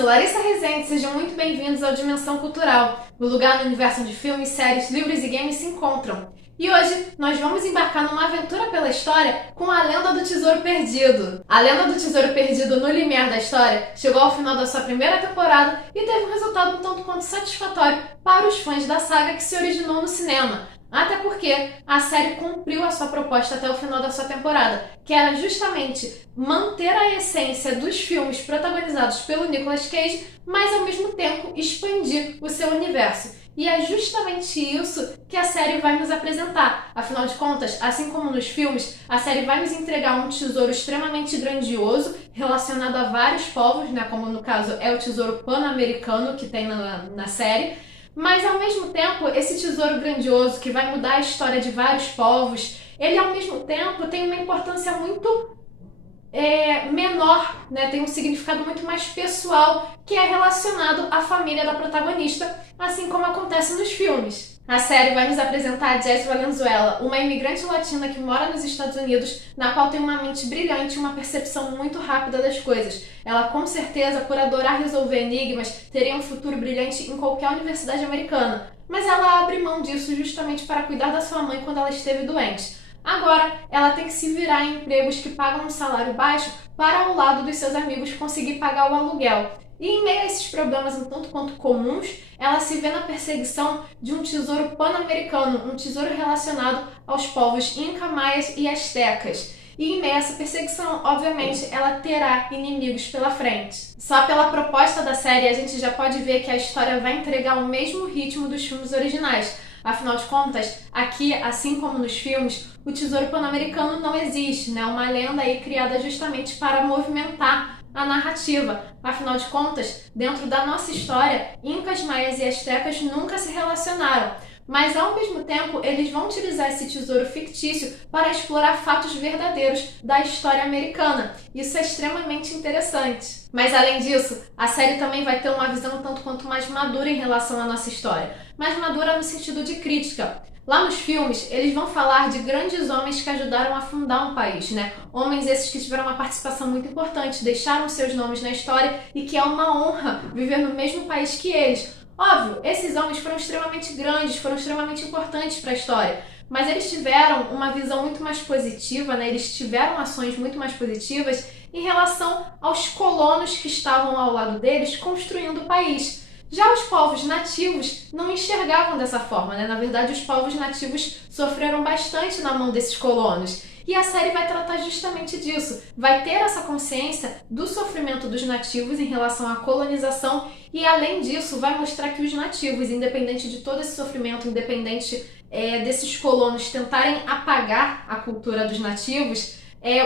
sou Larissa Rezende, sejam muito bem-vindos ao Dimensão Cultural, o lugar no universo onde filmes, séries, livros e games se encontram. E hoje nós vamos embarcar numa aventura pela história com a Lenda do Tesouro Perdido. A Lenda do Tesouro Perdido, no limiar da história, chegou ao final da sua primeira temporada e teve um resultado um tanto quanto satisfatório para os fãs da saga que se originou no cinema. Até porque a série cumpriu a sua proposta até o final da sua temporada, que era justamente manter a essência dos filmes protagonizados pelo Nicolas Cage, mas ao mesmo tempo expandir o seu universo. E é justamente isso que a série vai nos apresentar. Afinal de contas, assim como nos filmes, a série vai nos entregar um tesouro extremamente grandioso, relacionado a vários povos, né? Como no caso é o tesouro pan-americano que tem na série. Mas ao mesmo tempo, esse tesouro grandioso que vai mudar a história de vários povos, ele ao mesmo tempo tem uma importância muito menor, né? Tem um significado muito mais pessoal, que é relacionado à família da protagonista, assim como acontece nos filmes. A série vai nos apresentar a Jess Valenzuela, uma imigrante latina que mora nos Estados Unidos, na qual tem uma mente brilhante e uma percepção muito rápida das coisas. Ela, com certeza, por adorar resolver enigmas, teria um futuro brilhante em qualquer universidade americana. Mas ela abre mão disso justamente para cuidar da sua mãe quando ela esteve doente. Agora, ela tem que se virar em empregos que pagam um salário baixo para, ao lado dos seus amigos, conseguir pagar o aluguel. E em meio a esses problemas um tanto quanto comuns, ela se vê na perseguição de um tesouro pan-americano, um tesouro relacionado aos povos Inca, Maias e Astecas. E em meio a essa perseguição, obviamente, ela terá inimigos pela frente. Só pela proposta da série, a gente já pode ver que a história vai entregar o mesmo ritmo dos filmes originais. Afinal de contas, aqui, assim como nos filmes, o tesouro pan-americano não existe, né? Uma lenda aí criada justamente para movimentar a narrativa. Afinal de contas, dentro da nossa história, Incas, Maias e Astecas nunca se relacionaram. Mas, ao mesmo tempo, eles vão utilizar esse tesouro fictício para explorar fatos verdadeiros da história americana. Isso é extremamente interessante. Mas, além disso, a série também vai ter uma visão um tanto quanto mais madura em relação à nossa história. Mais madura no sentido de crítica. Lá nos filmes, eles vão falar de grandes homens que ajudaram a fundar um país, né? Homens esses que tiveram uma participação muito importante, deixaram seus nomes na história e que é uma honra viver no mesmo país que eles. Óbvio, esses homens foram extremamente grandes, foram extremamente importantes para a história, mas eles tiveram uma visão muito mais positiva, né? Eles tiveram ações muito mais positivas em relação aos colonos que estavam ao lado deles construindo o país. Já os povos nativos não enxergavam dessa forma, né? Na verdade, os povos nativos sofreram bastante na mão desses colonos. E a série vai tratar justamente disso. Vai ter essa consciência do sofrimento dos nativos em relação à colonização e, além disso, vai mostrar que os nativos, independente de todo esse sofrimento, independente desses colonos tentarem apagar a cultura dos nativos,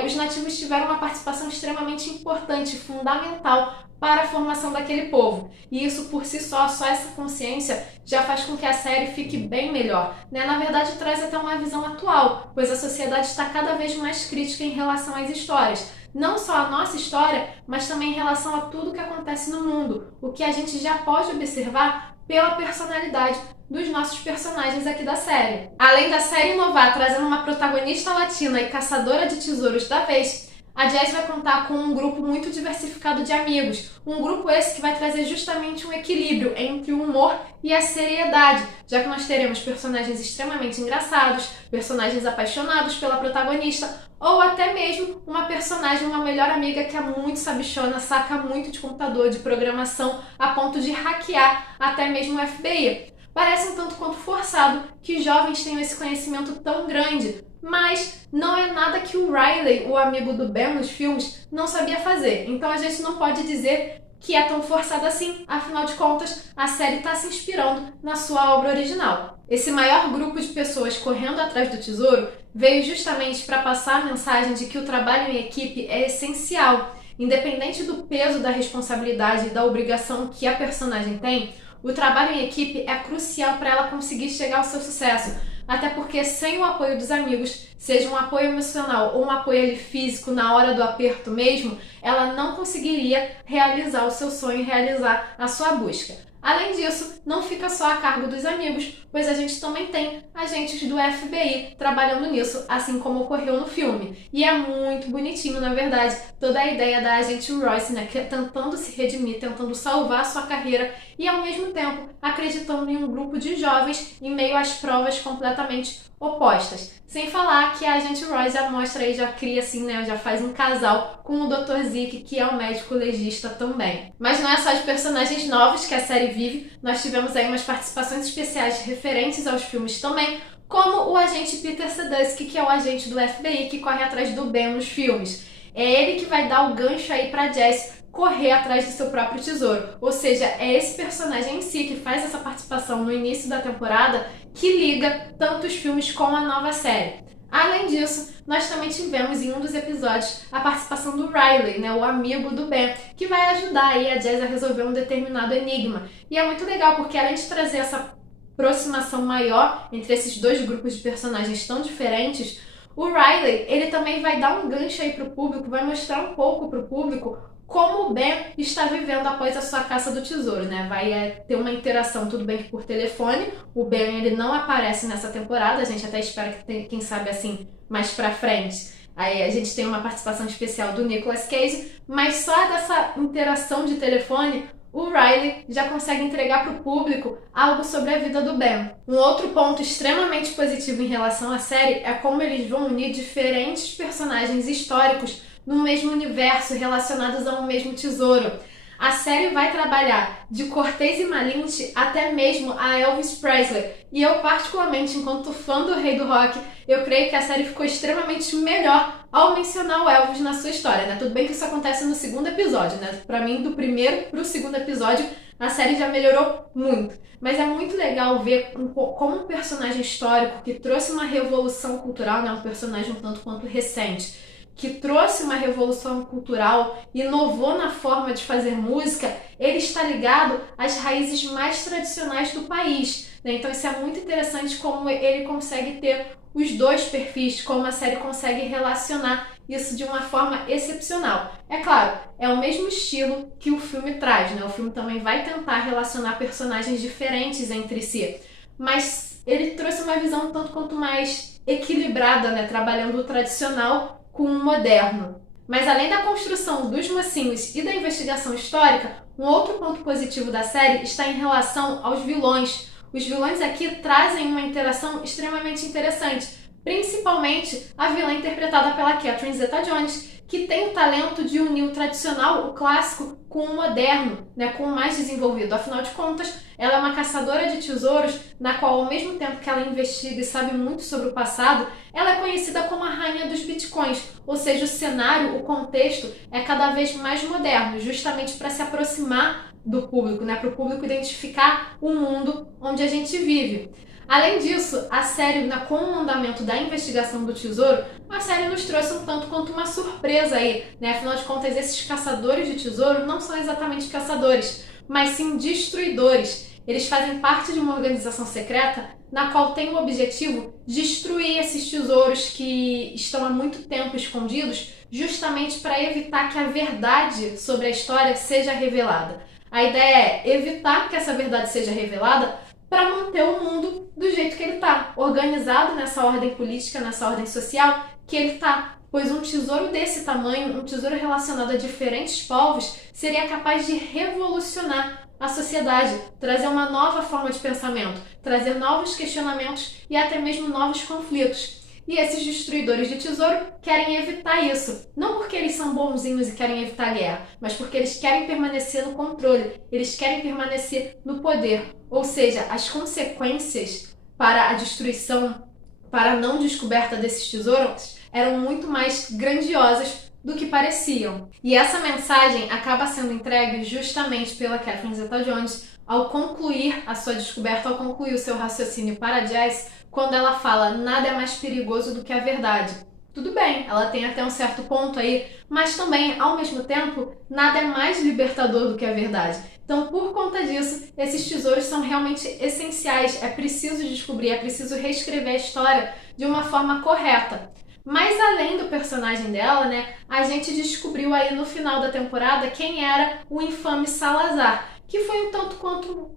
os nativos tiveram uma participação extremamente importante, fundamental para a formação daquele povo. E isso por si só essa consciência já faz com que a série fique bem melhor, né? Na verdade, traz até uma visão atual, pois a sociedade está cada vez mais crítica em relação às histórias. Não só a nossa história, mas também em relação a tudo que acontece no mundo, o que a gente já pode observar pela personalidade dos nossos personagens aqui da série. Além da série inovar, trazendo uma protagonista latina e caçadora de tesouros da vez, a Jess vai contar com um grupo muito diversificado de amigos, um grupo esse que vai trazer justamente um equilíbrio entre o humor e a seriedade, já que nós teremos personagens extremamente engraçados, personagens apaixonados pela protagonista, ou até mesmo uma personagem, uma melhor amiga que é muito sabichona, saca muito de computador, de programação, a ponto de hackear até mesmo o FBI. Parece um tanto quanto forçado que jovens tenham esse conhecimento tão grande, mas não é nada que o Riley, o amigo do Ben nos filmes, não sabia fazer. Então a gente não pode dizer que é tão forçado assim, afinal de contas, a série está se inspirando na sua obra original. Esse maior grupo de pessoas correndo atrás do tesouro veio justamente para passar a mensagem de que o trabalho em equipe é essencial. Independente do peso da responsabilidade e da obrigação que a personagem tem, o trabalho em equipe é crucial para ela conseguir chegar ao seu sucesso. Até porque sem o apoio dos amigos seja um apoio emocional ou um apoio ali físico na hora do aperto mesmo, ela não conseguiria realizar o seu sonho, realizar a sua busca. Além disso, não fica só a cargo dos amigos, pois a gente também tem agentes do FBI trabalhando nisso, assim como ocorreu no filme. E é muito bonitinho, na verdade, toda a ideia da agente Royce, né, tentando se redimir, tentando salvar a sua carreira e, ao mesmo tempo, acreditando em um grupo de jovens em meio às provas completamente opostas. Sem falar que a agente Royce já mostra aí, já cria assim, né, já faz um casal com o Dr. Zeke, que é um médico legista também. Mas não é só de personagens novos que a série vive, nós tivemos aí umas participações especiais referentes aos filmes também, como o agente Peter Sedusky, que é o agente do FBI que corre atrás do Ben nos filmes. É ele que vai dar o gancho aí pra Jess correr atrás do seu próprio tesouro. Ou seja, é esse personagem em si que faz essa participação no início da temporada que liga tanto os filmes com a nova série. Além disso, nós também tivemos em um dos episódios a participação do Riley, né, o amigo do Ben, que vai ajudar aí a Jess a resolver um determinado enigma. E é muito legal porque além de trazer essa aproximação maior entre esses dois grupos de personagens tão diferentes, o Riley, ele também vai dar um gancho aí pro público, vai mostrar um pouco pro público como o Ben está vivendo após a sua caça do tesouro, né? Vai ter uma interação, tudo bem que por telefone, o Ben ele não aparece nessa temporada, a gente até espera que tenha, quem sabe assim, mais pra frente. Aí a gente tem uma participação especial do Nicolas Cage, mas só dessa interação de telefone, o Riley já consegue entregar para o público algo sobre a vida do Ben. Um outro ponto extremamente positivo em relação à série é como eles vão unir diferentes personagens históricos no mesmo universo relacionados a um mesmo tesouro. A série vai trabalhar de Cortez e Malinche até mesmo a Elvis Presley. E eu, particularmente, enquanto fã do Rei do Rock, eu creio que a série ficou extremamente melhor ao mencionar o Elvis na sua história, né? Tudo bem que isso acontece no segundo episódio, né? Pra mim, do primeiro pro segundo episódio, a série já melhorou muito. Mas é muito legal ver como um personagem histórico que trouxe uma revolução cultural, né? Um personagem um tanto quanto recente, que trouxe uma revolução cultural, inovou na forma de fazer música, ele está ligado às raízes mais tradicionais do país, né? Então isso é muito interessante como ele consegue ter os dois perfis, como a série consegue relacionar isso de uma forma excepcional. É claro, é o mesmo estilo que o filme traz, né? O filme também vai tentar relacionar personagens diferentes entre si, mas ele trouxe uma visão um tanto quanto mais equilibrada, né? Trabalhando o tradicional com o moderno. Mas além da construção dos mocinhos e da investigação histórica, um outro ponto positivo da série está em relação aos vilões. Os vilões aqui trazem uma interação extremamente interessante, principalmente a vilã interpretada pela Catherine Zeta-Jones, que tem o talento de unir o tradicional, o clássico, com o moderno, né, com o mais desenvolvido. Afinal de contas, ela é uma caçadora de tesouros, na qual, ao mesmo tempo que ela investiga e sabe muito sobre o passado, ela é conhecida como a rainha dos bitcoins, ou seja, o cenário, o contexto é cada vez mais moderno, justamente para se aproximar do público, né, para o público identificar o mundo onde a gente vive. Além disso, a série, com o andamento da investigação do tesouro, a série nos trouxe um tanto quanto uma surpresa aí, né? Afinal de contas, esses caçadores de tesouro não são exatamente caçadores, mas sim destruidores. Eles fazem parte de uma organização secreta na qual tem o objetivo de destruir esses tesouros que estão há muito tempo escondidos, justamente para evitar que a verdade sobre a história seja revelada. A ideia é evitar que essa verdade seja revelada para manter o mundo do jeito que ele está, organizado nessa ordem política, nessa ordem social que ele está. Pois um tesouro desse tamanho, um tesouro relacionado a diferentes povos, seria capaz de revolucionar a sociedade, trazer uma nova forma de pensamento, trazer novos questionamentos e até mesmo novos conflitos. E esses destruidores de tesouro querem evitar isso. Não porque eles são bonzinhos e querem evitar guerra, mas porque eles querem permanecer no controle, eles querem permanecer no poder. Ou seja, as consequências para a destruição, para a não descoberta desses tesouros, eram muito mais grandiosas do que pareciam. E essa mensagem acaba sendo entregue justamente pela Catherine Zeta-Jones ao concluir a sua descoberta, ao concluir o seu raciocínio para Jess, quando ela fala nada é mais perigoso do que a verdade. Tudo bem, ela tem até um certo ponto aí, mas também, ao mesmo tempo, nada é mais libertador do que a verdade. Então, por conta disso, esses tesouros são realmente essenciais. É preciso descobrir, é preciso reescrever a história de uma forma correta. Mas além do personagem dela, né, a gente descobriu aí no final da temporada quem era o infame Salazar, que foi um tanto quanto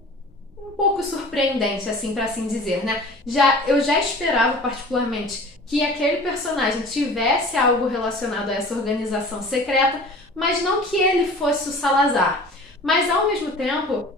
um pouco surpreendente, assim, para assim dizer, né? Eu já esperava particularmente que aquele personagem tivesse algo relacionado a essa organização secreta, mas não que ele fosse o Salazar. Mas ao mesmo tempo,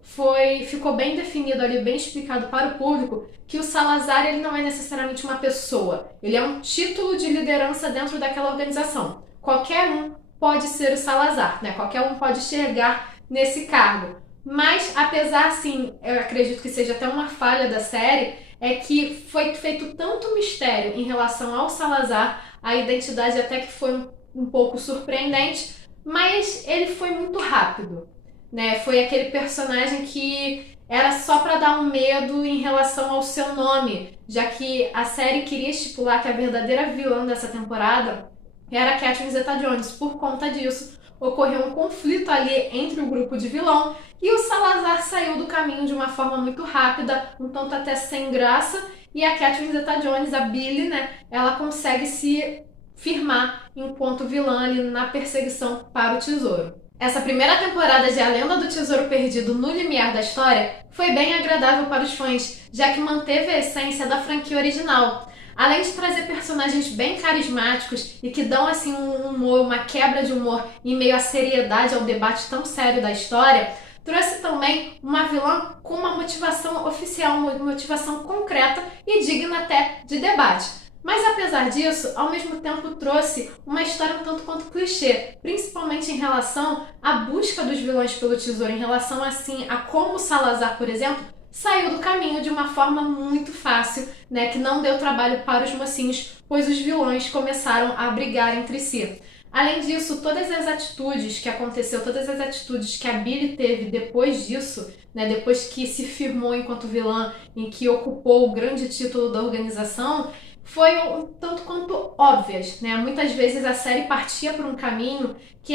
ficou bem definido ali, bem explicado para o público, que o Salazar ele não é necessariamente uma pessoa, ele é um título de liderança dentro daquela organização. Qualquer um pode ser o Salazar, né? Qualquer um pode chegar nesse cargo. Mas, apesar, assim, eu acredito que seja até uma falha da série, é que foi feito tanto mistério em relação ao Salazar, a identidade até que foi um pouco surpreendente, mas ele foi muito rápido, né? Foi aquele personagem que era só para dar um medo em relação ao seu nome, já que a série queria estipular que a verdadeira vilã dessa temporada era a Catherine Zeta-Jones. Por conta disso, ocorreu um conflito ali entre o grupo de vilão e o Salazar saiu do caminho de uma forma muito rápida, um tanto até sem graça, e a Catherine Zeta-Jones, a Billy, né, ela consegue se firmar enquanto vilã ali na perseguição para o tesouro. Essa primeira temporada de A Lenda do Tesouro Perdido no limiar da história foi bem agradável para os fãs, já que manteve a essência da franquia original. Além de trazer personagens bem carismáticos e que dão assim um humor, uma quebra de humor em meio à seriedade ao debate tão sério da história, trouxe também uma vilã com uma motivação oficial, uma motivação concreta e digna até de debate. Mas apesar disso, ao mesmo tempo trouxe uma história um tanto quanto clichê, principalmente em relação à busca dos vilões pelo tesouro, em relação assim a como Salazar, por exemplo, saiu do caminho de uma forma muito fácil, né, que não deu trabalho para os mocinhos, pois os vilões começaram a brigar entre si. Além disso, todas as atitudes que aconteceu, todas as atitudes que a Billy teve depois disso, né, depois que se firmou enquanto vilã, em que ocupou o grande título da organização, foi um tanto quanto óbvias, né? Muitas vezes a série partia por um caminho que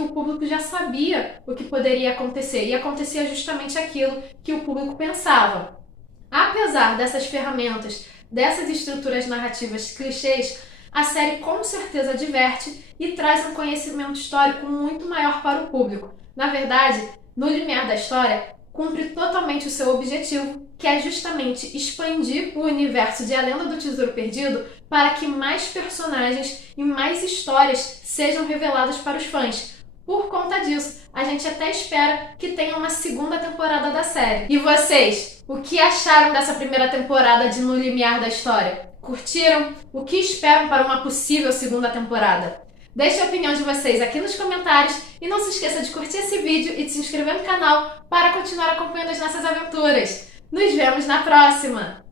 o público já sabia o que poderia acontecer, e acontecia justamente aquilo que o público pensava. Apesar dessas ferramentas, dessas estruturas narrativas clichês, a série com certeza diverte e traz um conhecimento histórico muito maior para o público. Na verdade, no limiar da história, cumpre totalmente o seu objetivo, que é justamente expandir o universo de A Lenda do Tesouro Perdido para que mais personagens e mais histórias sejam reveladas para os fãs. Por conta disso, a gente até espera que tenha uma segunda temporada da série. E vocês, o que acharam dessa primeira temporada de No Limiar da História? Curtiram? O que esperam para uma possível segunda temporada? Deixe a opinião de vocês aqui nos comentários e não se esqueça de curtir esse vídeo e de se inscrever no canal para continuar acompanhando as nossas aventuras. Nos vemos na próxima!